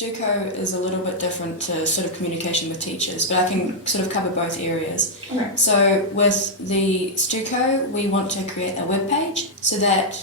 StuCo is a little bit different to sort of communication with teachers, but I can sort of cover both areas. Okay. So with the StuCo, we want to create a web page so that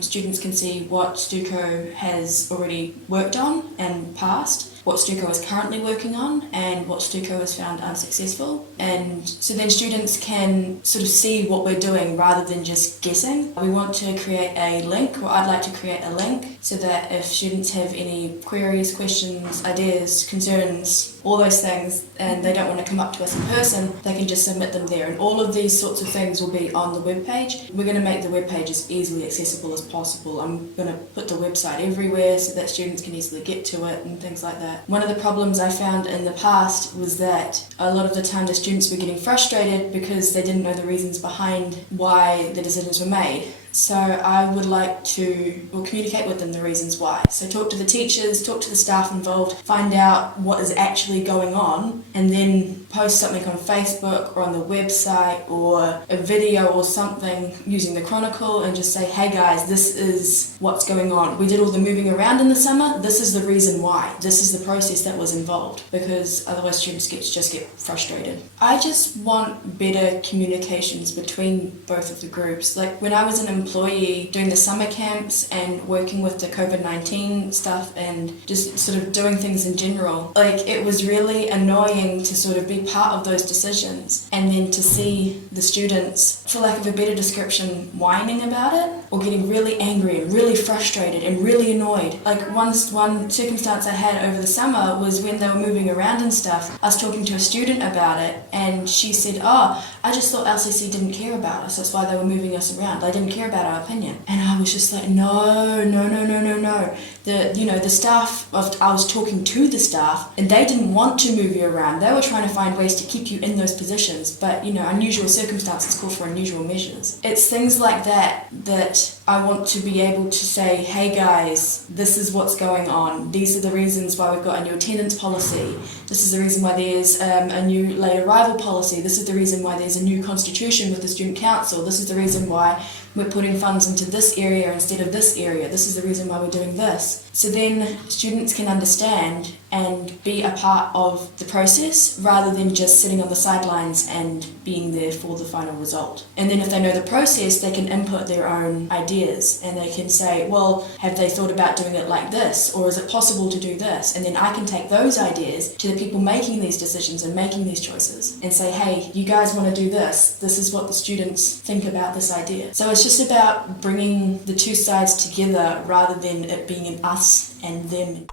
students can see what StuCo has already worked on and passed, what StuCo is currently working on, and what StuCo has found unsuccessful. And so then students can sort of see what we're doing rather than just guessing. We want to create a link, or I'd like to create a link, so that if students have any queries, questions, ideas, concerns, all those things, and they don't want to come up to us in person, they can just submit them there. And all of these sorts of things will be on the webpage. We're going to make the webpage as easily accessible as possible. I'm going to put the website everywhere so that students can easily get to it and things like that. One of the problems I found in the past was that a lot of the time the students were getting frustrated because they didn't know the reasons behind why the decisions were made. So I would like to communicate with them the reasons why. So talk to the teachers, talk to the staff involved, find out what is actually going on, and then post something on Facebook or on the website or a video or something using the Chronicle and just say, hey guys, this is what's going on. We did all the moving around in the summer. This is the reason why. This is the process that was involved, because otherwise students just get frustrated. I just want better communications between both of the groups. Like when I was an employee doing the summer camps and working with the COVID-19 stuff and just sort of doing things in general, like it was really annoying to sort of be part of those decisions and then to see the students, for lack of a better description, whining about it or getting really angry and really frustrated and really annoyed. Like one circumstance I had over the summer was when they were moving around and stuff. I was talking to a student about it and she said, oh, I just thought LCC didn't care about us, that's why they were moving us around. They didn't care about our opinion. And I was just like, no. The staff, I was talking to the staff and they didn't want to move you around. They were trying to find ways to keep you in those positions, but unusual circumstances call for unusual measures. It's things like that I want to be able to say, hey guys, this is what's going on. These are the reasons why we've got a new attendance policy. This is the reason why there's a new late arrival policy. This is the reason why there's a new constitution with the student council. This is the reason why we're putting funds into this area instead of this area. This is the reason why we're doing this. So then students can understand and be a part of the process rather than just sitting on the sidelines and being there for the final result. And then if they know the process, they can input their own ideas and they can say, well, have they thought about doing it like this? Or is it possible to do this? And then I can take those ideas to the people making these decisions and making these choices and say, hey, you guys want to do this. This is what the students think about this idea. So it's just about bringing the two sides together rather than it being an us and them.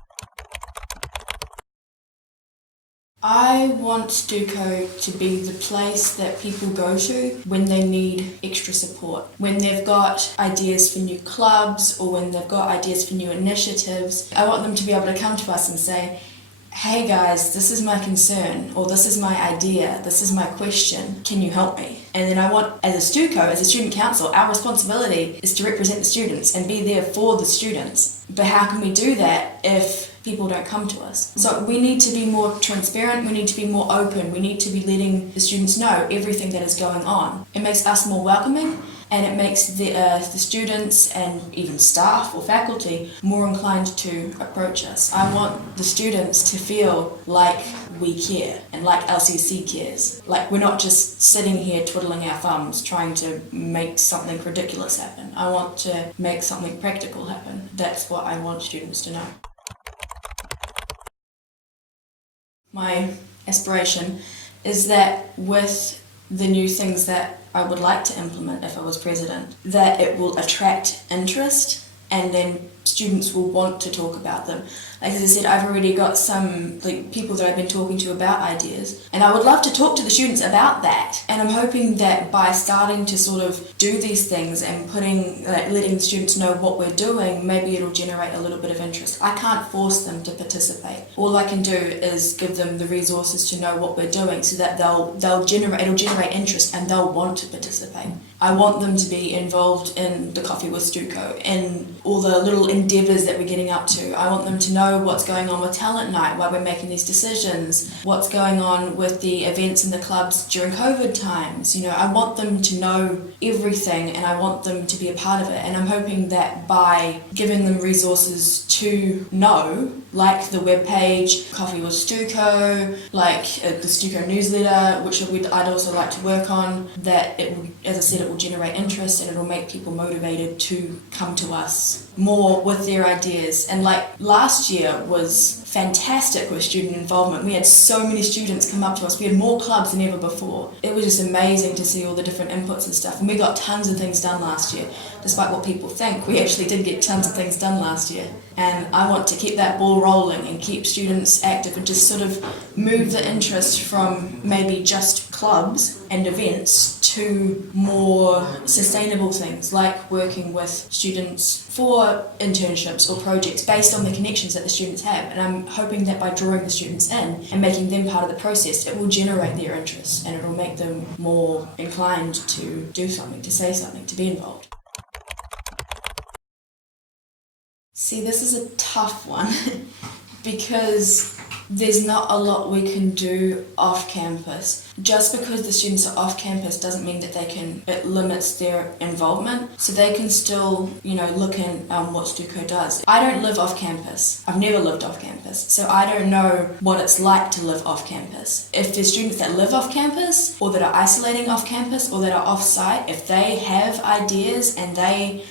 I want StuCo to be the place that people go to when they need extra support. When they've got ideas for new clubs or when they've got ideas for new initiatives, I want them to be able to come to us and say, hey guys, this is my concern, or this is my idea, this is my question, can you help me? And then I want, as a StuCo, as a student council, our responsibility is to represent the students and be there for the students. But how can we do that if people don't come to us? So we need to be more transparent, we need to be more open, we need to be letting the students know everything that is going on. It makes us more welcoming, and it makes the students and even staff or faculty more inclined to approach us. I want the students to feel like we care and like LCC cares. Like we're not just sitting here twiddling our thumbs trying to make something ridiculous happen. I want to make something practical happen. That's what I want students to know. My aspiration is that with the new things that I would like to implement if I was president, that it will attract interest and then students will want to talk about them. Like as I said, I've already got some people that I've been talking to about ideas, and I would love to talk to the students about that. And I'm hoping that by starting to sort of do these things and letting the students know what we're doing, maybe it'll generate a little bit of interest. I can't force them to participate. All I can do is give them the resources to know what we're doing, so that it'll generate interest and they'll want to participate. I want them to be involved in the Coffee with StuCo and all the little endeavours that we're getting up to. I want them to know what's going on with Talent Night, why we're making these decisions, what's going on with the events in the clubs during COVID times. I want them to know everything and I want them to be a part of it. And I'm hoping that by giving them resources to know like the webpage, Coffee with StuCo, like the StuCo newsletter, which I'd also like to work on, that it will, as I said, it will generate interest and it will make people motivated to come to us more with their ideas. And like last year was fantastic with student involvement. We had so many students come up to us. We had more clubs than ever before. It was just amazing to see all the different inputs and stuff. And we got tons of things done last year. Despite what people think, we actually did get tons of things done last year. And I want to keep that ball rolling and keep students active and just sort of move the interest from maybe just clubs and events to more sustainable things, like working with students for internships or projects based on the connections that the students have. And I'm hoping that by drawing the students in and making them part of the process, it will generate their interest and it will make them more inclined to do something, to say something, to be involved. See, this is a tough one because there's not a lot we can do off campus. Just because the students are off campus doesn't mean that it limits their involvement. So they can still, look in what StuCo does. I don't live off campus. I've never lived off campus. So I don't know what it's like to live off campus. If there's students that live off campus or that are isolating off campus or that are off site, if they have ideas and they,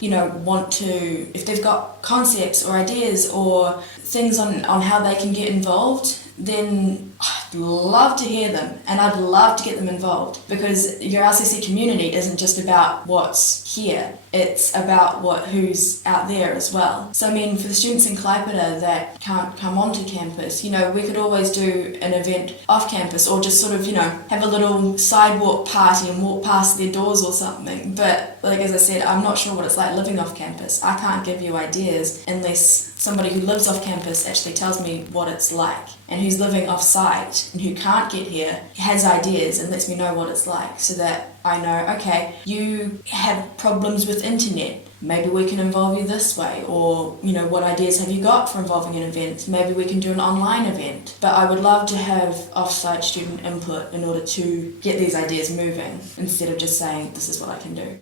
want to, if they've got concepts or ideas or things on how they can get involved, then I'd love to hear them and I'd love to get them involved, because your RCC community isn't just about what's here, it's about who's out there as well. So I mean, for the students in Klaipeda that can't come onto campus, we could always do an event off campus or just sort of, have a little sidewalk party and walk past their doors or something. But like as I said, I'm not sure what it's like living off campus. I can't give you ideas unless somebody who lives off campus actually tells me what it's like, and who's living off site and who can't get here has ideas and lets me know what it's like, so that I know, okay, you have problems with internet, maybe we can involve you this way, or what ideas have you got for involving an event, maybe we can do an online event. But I would love to have off-site student input in order to get these ideas moving, instead of just saying this is what I can do.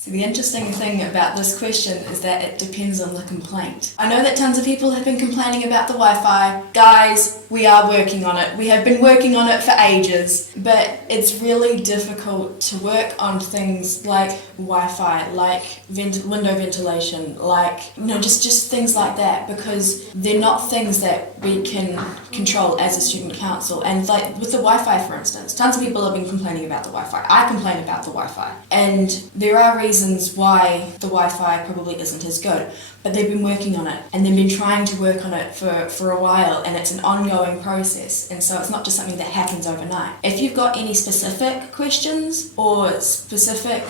So the interesting thing about this question is that it depends on the complaint. I know that tons of people have been complaining about the Wi-Fi. Guys, we are working on it. We have been working on it for ages, but it's really difficult to work on things like Wi-Fi, like window ventilation, like, just things like that, because they're not things that we can control as a student council. And like with the Wi-Fi, for instance, tons of people have been complaining about the Wi-Fi. I complain about the Wi-Fi. And there are reasons why the Wi-Fi probably isn't as good, but they've been working on it and they've been trying to work on it for a while, and it's an ongoing process, and so it's not just something that happens overnight. If you've got any specific questions or specific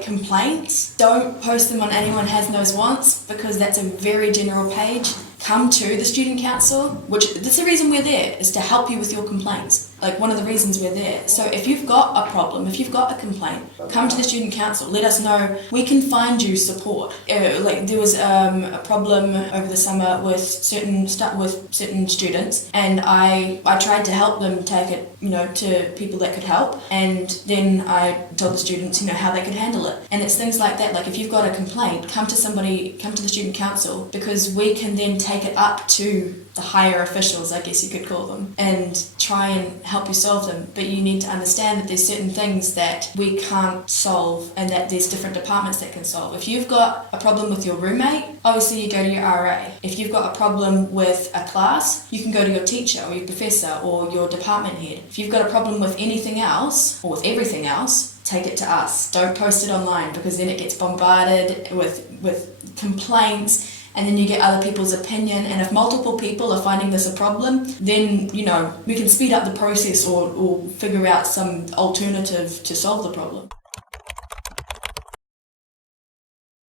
complaints, don't post them on Anyone Has Knows Wants, because that's a very general page. Come to the student council, which that's the reason we're there, is to help you with your complaints. One of the reasons we're there. So if you've got a problem, if you've got a complaint, come to the student council, let us know. We can find you support. There was a problem over the summer with certain students, and I tried to help them take it, to people that could help, and then I told the students, how they could handle it. And it's things like that. Like if you've got a complaint, come to the student council, because we can then take it up to the higher officials, I guess you could call them, and try and help you solve them. But you need to understand that there's certain things that we can't solve and that there's different departments that can solve. If you've got a problem with your roommate, obviously you go to your RA. If you've got a problem with a class, you can go to your teacher or your professor or your department head. If you've got a problem with anything else or with everything else, take it to us. Don't post it online, because then it gets bombarded with complaints, and then you get other people's opinion, and if multiple people are finding this a problem, then we can speed up the process or figure out some alternative to solve the problem.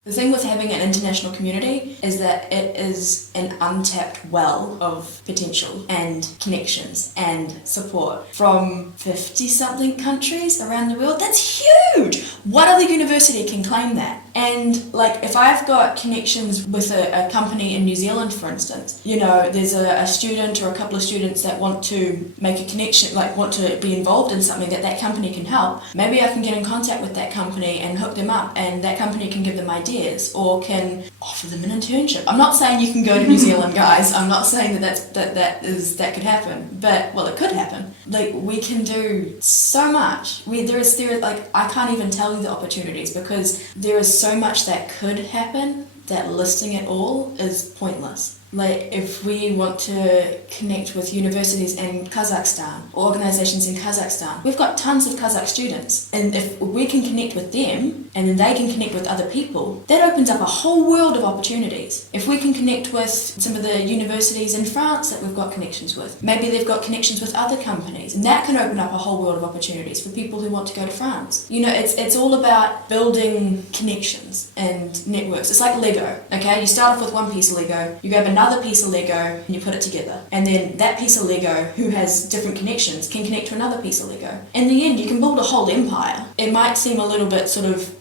The thing with having an international community is that it is an untapped well of potential and connections and support from 50-something countries around the world. That's huge! What other university can claim that? And if I've got connections with a company in New Zealand, for instance, there's a student or a couple of students that want to make a connection, want to be involved in something that company can help. Maybe I can get in contact with that company and hook them up, and that company can give them ideas volunteers or can offer them an internship. I'm not saying you can go to New Zealand, guys. I'm not saying that could happen, but well, it could happen. Like, we can do so much. There is like, I can't even tell you the opportunities, because there is so much that could happen that listing it all is pointless. Like, if we want to connect with universities in Kazakhstan or organizations in Kazakhstan, we've got tons of Kazakh students, and if we can connect with them and then they can connect with other people, that opens up a whole world of opportunities. If we can connect with some of the universities in France that we've got connections with, maybe they've got connections with other companies, and that can open up a whole world of opportunities for people who want to go to France. You know, it's all about building connections and networks. It's like Lego, okay? You start off with one piece of Lego, you grab another piece of Lego and you put it together, and then that piece of Lego, who has different connections, can connect to another piece of Lego. In the end, you can build a whole empire. It might seem a little bit sort of,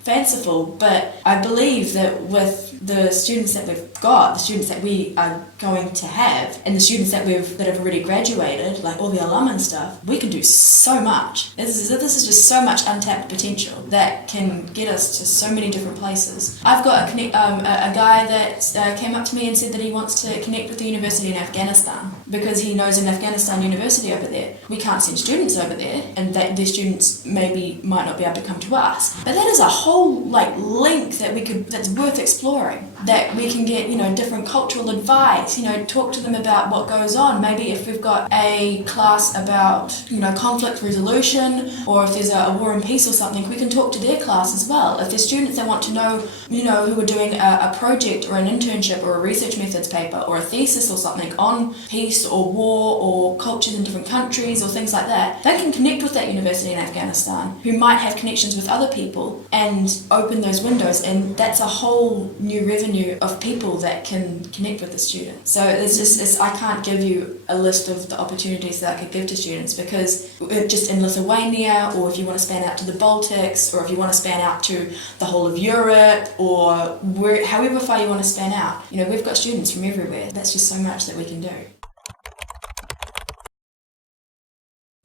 fanciful, but I believe that with the students that we've got, the students that we are going to have, and the students that have already graduated, like all the alum and stuff, we can do so much. This is just so much untapped potential that can get us to so many different places. I've got a guy that came up to me and said that he wants to connect with the university in Afghanistan because he knows an Afghanistan university over there. We can't send students over there, and that their students might not be able to come to us. But that is a whole link that's worth exploring. That we can get, different cultural advice, talk to them about what goes on. Maybe if we've got a class about, conflict resolution, or if there's a war and peace or something, we can talk to their class as well. If there's students that want to know, who are doing a project or an internship or a research methods paper or a thesis or something on peace or war or cultures in different countries or things like that, they can connect with that university in Afghanistan, who might have connections with other people, and open those windows, and that's a whole new revenue of people that can connect with the students. So I can't give you a list of the opportunities that I could give to students, because just in Lithuania, or if you want to span out to the Baltics, or if you want to span out to the whole of Europe, or however far you want to span out, we've got students from everywhere. That's just so much that we can do.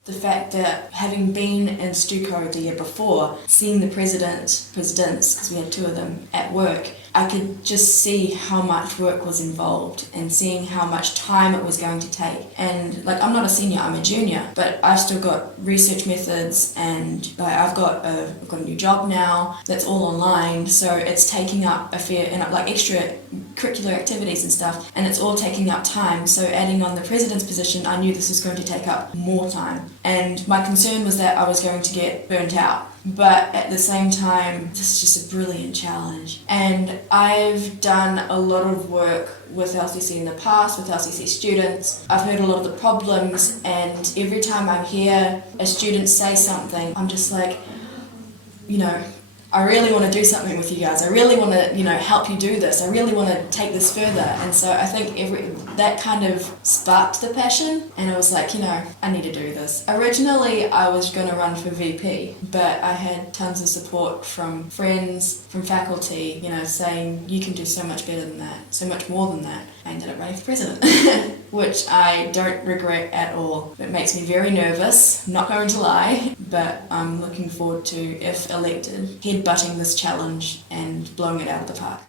The fact that having been in StuCo the year before, seeing the presidents, because we had two of them, at work, I could just see how much work was involved and seeing how much time it was going to take. And I'm not a senior, I'm a junior, but I've still got research methods, and I've got a new job now that's all online, so it's taking up a fair, and extra curricular activities and stuff, and it's all taking up time. So adding on the president's position, I knew this was going to take up more time. And my concern was that I was going to get burnt out. But at the same time, this is just a brilliant challenge. And I've done a lot of work with LCC in the past, with LCC students. I've heard a lot of the problems, and every time I hear a student say something, I'm just like, I really want to do something with you guys. I really want to, help you do this. I really want to take this further. And so I think that kind of sparked the passion. And I was like, I need to do this. Originally, I was going to run for VP, but I had tons of support from friends, from faculty, saying you can do so much better than that, so much more than that. I ended up running for president, which I don't regret at all. It makes me very nervous, not going to lie, but I'm looking forward to, if elected, headbutting this challenge and blowing it out of the park.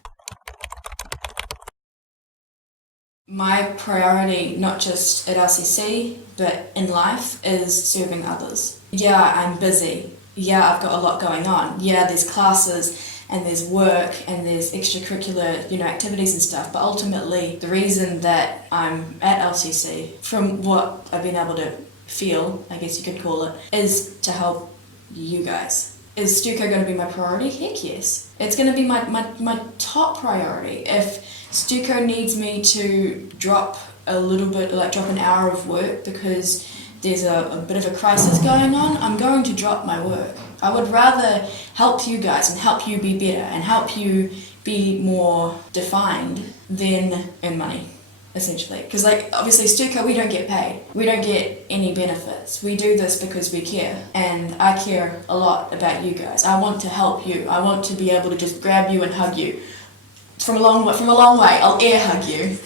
My priority, not just at LCC, but in life, is serving others. Yeah, I'm busy. Yeah, I've got a lot going on. Yeah, there's classes, and there's work, and there's extracurricular, activities and stuff. But ultimately, the reason that I'm at LCC, from what I've been able to feel, I guess you could call it, is to help you guys. Is StuCo going to be my priority? Heck yes. It's going to be my top priority. If StuCo needs me to drop a little bit, drop an hour of work because there's a bit of a crisis going on, I'm going to drop my work. I would rather help you guys and help you be better and help you be more defined than earn money, essentially. Because obviously StuCo, we don't get paid. We don't get any benefits. We do this because we care. And I care a lot about you guys. I want to help you. I want to be able to just grab you and hug you. From a long way, I'll air hug you.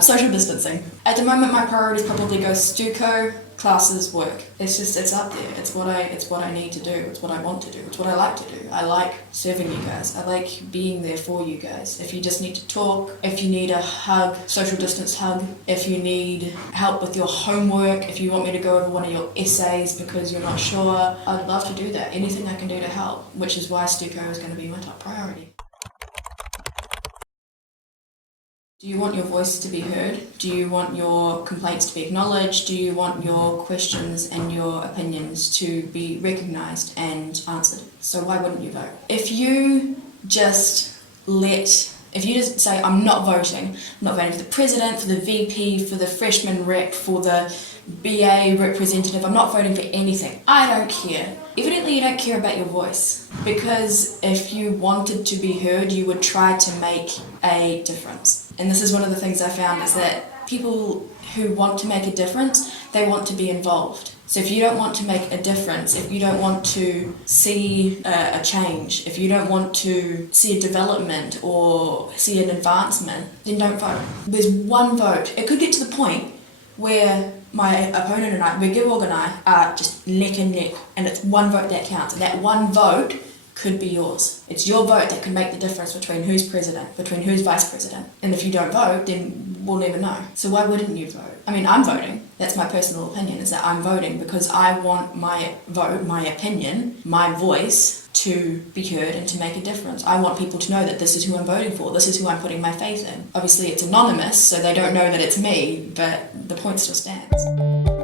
Social distancing. At the moment, my priorities probably go StuCo, classes work. It's up there. It's what I need to do. It's what I want to do. It's what I like to do. I like serving you guys. I like being there for you guys. If you just need to talk, if you need a hug, social distance hug, if you need help with your homework, if you want me to go over one of your essays because you're not sure, I'd love to do that. Anything I can do to help, which is why StuCo is going to be my top priority. Do you want your voice to be heard? Do you want your complaints to be acknowledged? Do you want your questions and your opinions to be recognised and answered? So why wouldn't you vote? If you just say, I'm not voting for the president, for the VP, for the freshman rep, for the BA representative, I'm not voting for anything. I don't care. Evidently you don't care about your voice, because if you wanted to be heard, you would try to make a difference. And this is one of the things I found, is that people who want to make a difference, they want to be involved. So if you don't want to make a difference, if you don't want to see a change, if you don't want to see a development or see an advancement, then don't vote. There's one vote. It could get to the point where my opponent and I, where Gevorg and I, are just neck and neck, and it's one vote that counts, and that one vote could be yours. It's your vote that can make the difference between who's president, between who's vice president. And if you don't vote, then we'll never know. So why wouldn't you vote? I mean, I'm voting. That's my personal opinion, is that I'm voting because I want my vote, my opinion, my voice to be heard and to make a difference. I want people to know that this is who I'm voting for, this is who I'm putting my faith in. Obviously it's anonymous, so they don't know that it's me, but the point still stands.